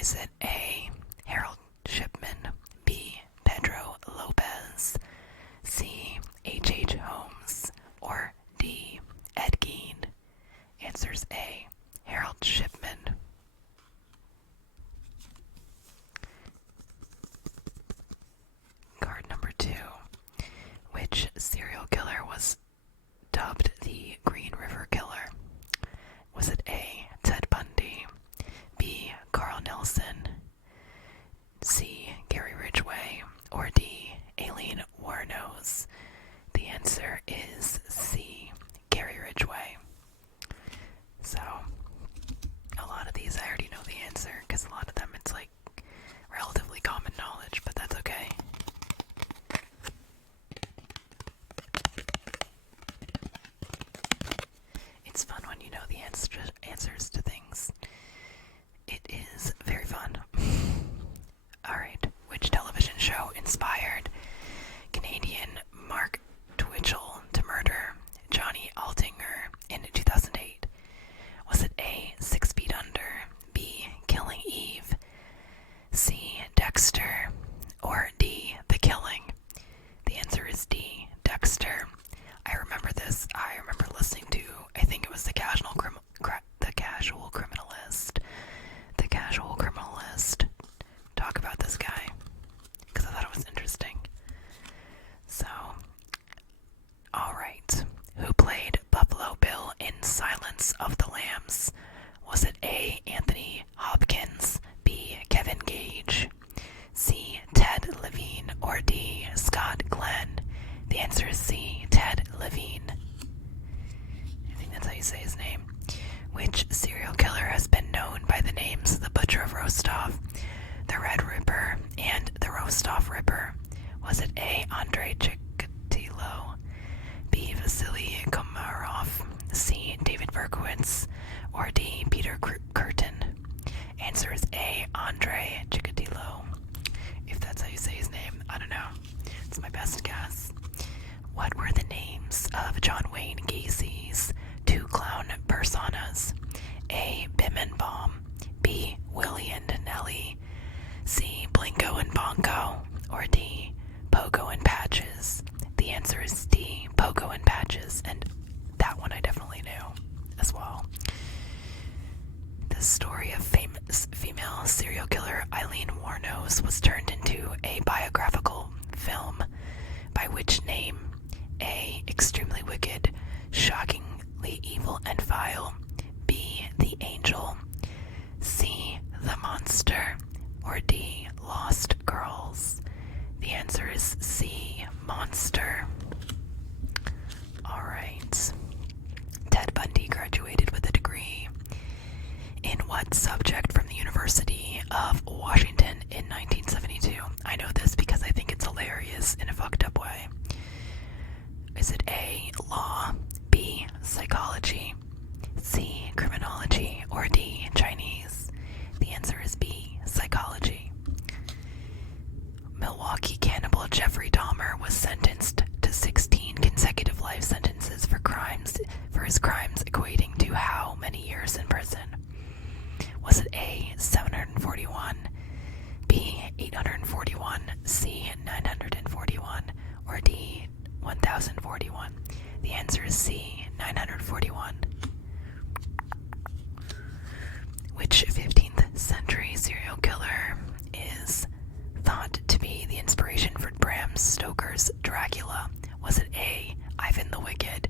Is it A. Harold Shipman, B. Pedro Lopez, C. H. Holmes, or D. Ed Gein? Answer's A. Harold Shipman. Card number 2. Which serial killer was dubbed the Green River Killer? Was it A. Ted Bundy, B. Carl Nelson, C. Gary Ridgway, or D. Aileen Wuornos? The answer is C. Gary Ridgway. So, a lot of these I already know the answer, because a lot of them it's like relatively common knowledge, but that's okay. It's fun when you know the answers to things. It is very fun. Alright, which television show inspired Canadian Mark Twitchell to murder Johnny Altinger in 2008? Was it A. 6 Feet Under, B. Killing Eve, C. Dexter, or D. The Killing? The answer is D. Dexter. I remember this. I remember listening to, I think it was The Casual Criminalist. The Casual Criminalist. Talk about this guy, because I thought it was interesting. So, alright. Who played Buffalo Bill in Silence of the Lambs? Was it A. Anthony Hopkins, B. Kevin Gage, C. Ted Levine, or D. Scott Glenn? The answer is C. Ted Levine. I think that's how you say his name. Which serial killer has been known by the names The Butcher of Rostov, The Red Ripper, and The Rostov Ripper? Was it A. Andrei Chikatilo, B. Vasily Komarov, C. David Berkowitz, or D. Peter Curtin? Answer is A. Andrei Chikatilo. If that's how you say his name, I don't know. It's my best guess. What were the names of John Wayne Gacy's 2 clown personas? A. Bim and Bomb, B. Willie and Nellie, C. Blinko and Bongo, or D. Pogo and Patches? The answer is D. Pogo and Patches, and that one I definitely knew as well. The story of famous female serial killer Aileen Wuornos was turned into a biographical film by which name? A. Extremely Wicked, Shockingly Evil and Vile, B. The Angel, C. The Monster, or D. Lost Girls? The answer is C. Monster. Alright. Ted Bundy graduated with a degree in what subject from the University of Washington in 1972? I know this because I think it's hilarious in a fucked up way. Is it A. Law, B. Psychology, C. Criminology, or D. Chinese? The answer is B. Psychology. Milwaukee cannibal Jeffrey Dahmer was sentenced to 16 consecutive life sentences for his crimes equating to how many years in prison? Was it A. 741, B. 841, C. 941, or D. 1041? The answer is C. 941. Which 15th century serial killer is thought to be the inspiration for Bram Stoker's Dracula? Was it A. Ivan the Wicked,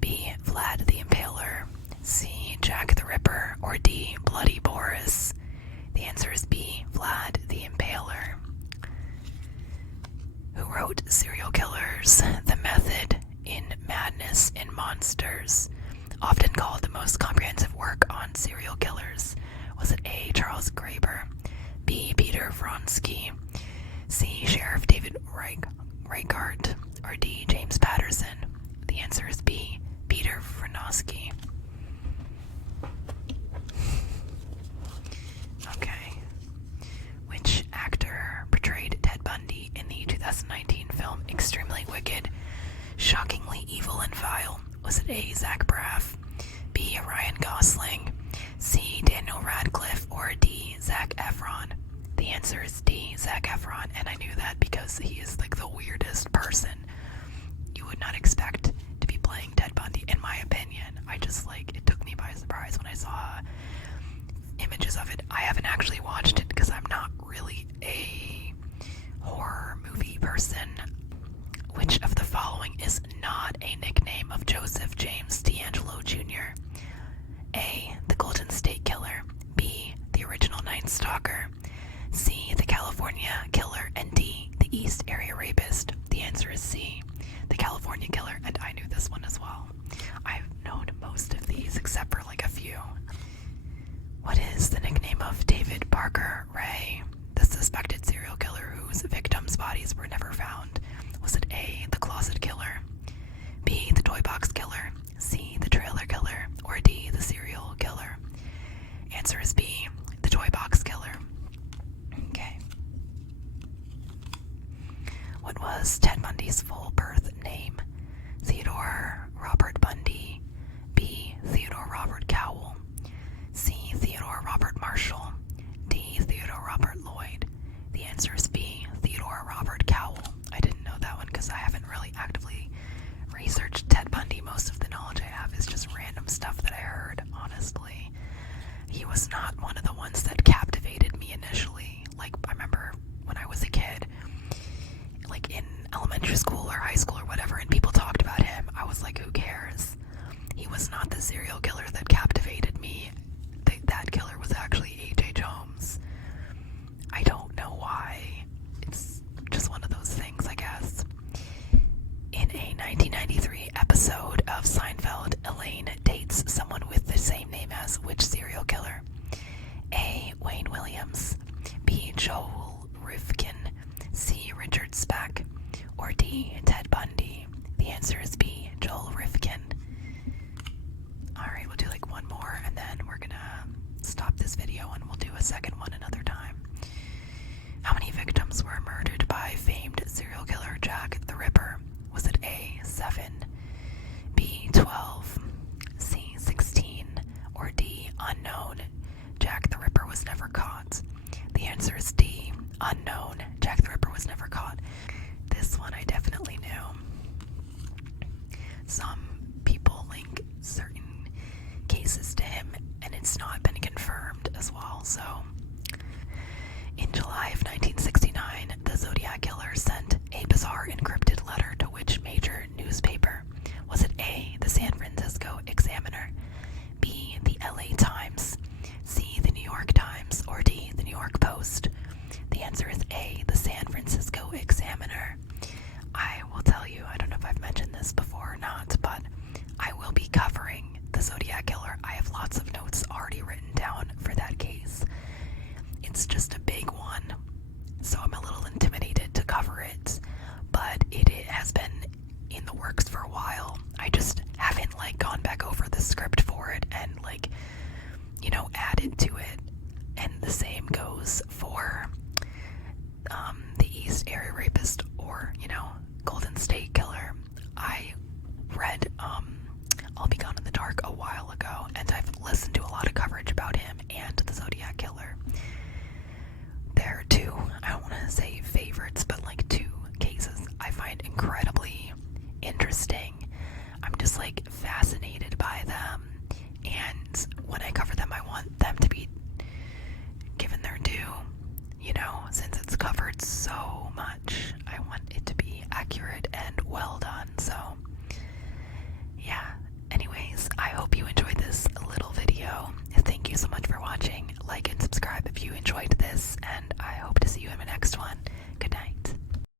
B. Vlad the Impaler, C. Jack the Ripper, or D. Bloody Boris? The answer is B. Vlad the Impaler. Who wrote Serial Killers, The Method in Madness in Monsters, often called the most comprehensive work on serial killers? Was it A. Charles Graeber, B. Peter Vronsky, C. Sheriff David Reichart, or D. James Patterson? The answer is B. Peter Vronsky. Okay. Which actor portrayed Ted Bundy in the 2019 film Extremely Wicked, Shockingly Evil and Vile? Was it A. Zach Braff, B. Ryan Gosling, C. Daniel Radcliffe, or D. Zac Efron? The answer is D, Zac Efron, and I knew that because he is like the weirdest person you would not expect to be playing Ted Bundy, in my opinion. I just like, it took me by surprise when I saw images of it. I haven't actually watched it because I'm not really a horror movie person. Which of the following is not a nickname of Joseph James D'Angelo Jr.? A, the Golden State Killer. B, the original Night Stalker. C, the California Killer. And D, the East Area Rapist. The answer is C, the California Killer, and I knew this one as well. I've known most of these except for like a few. What is the nickname of David Parker Ray, the suspected serial killer whose victims' bodies were never found? Was it A, the Closet Killer, B, the Toy Box Killer, C, the Trailer Killer, or D, the Serial Killer? Answer is B, the Toy Box Killer. Okay. What was Ted Bundy's full birth name? Theodore Robert Bundy, B, Theodore Robert Cowell, C, Theodore Robert Marshall, D, Theodore Robert Lloyd. The answer is B, Theodore Robert Cowell. I didn't know that one because I haven't really actively researched Ted Bundy. Most of the knowledge I have is just random stuff that I heard, honestly. He was not one of the ones that captivated me initially. Like, I remember when I was a kid, like in elementary school or high school or whatever, and people talked about him, I was like, who cares? He was not the serial killer that captivated me. That killer was actually H.H. Holmes. I don't know why. It's just one of those things, I guess. In a 1993 episode of Seinfeld, Elaine dates someone with the same name as which serial killer? A, Wayne Williams, B, Joel Rifkin, C, Richard Speck, or D, Ted Bundy? The answer is B, Joel Rifkin. Alright, we'll do like one more and then we're gonna stop this video and we'll do a second one another time. How many victims were murdered by famed serial killer Jack the Ripper? Was it A, 7, B, 12, C, 16, or D, unknown? Jack the Ripper was never caught. The answer is D, unknown. Jack the Ripper was never caught. This one I definitely knew. Some people link certain cases to him, and it's not been confirmed as well, so. In July of 1969, the Zodiac Killer sent a bizarre encrypted letter to which major newspaper? Was it A, the San Francisco Examiner, B, the LA Times, C, the New York Times, or D, the New York Post? The answer is A, the San Francisco Examiner. I will tell you, I don't know if I've mentioned this before or not, but I will be covering the Zodiac Killer. I have lots of notes already written down for that case. It's just a big one, so I'm a little intimidated to cover it, but it has been in the works for a while. I just haven't like gone back over the script for it and like, you know, added to it. And the same goes for the East Area Rapist, or, you know, Golden State Killer. I read I'll Be Gone in the Dark a while ago, and I've listened to a lot of coverage about him and the Zodiac Killer. There are two, I don't want to say favorites, but like two cases I find incredibly interesting. I'm just like fascinated by them, and when I cover them, I want them to be given their due. You know, since it's covered so much, I want it to be accurate and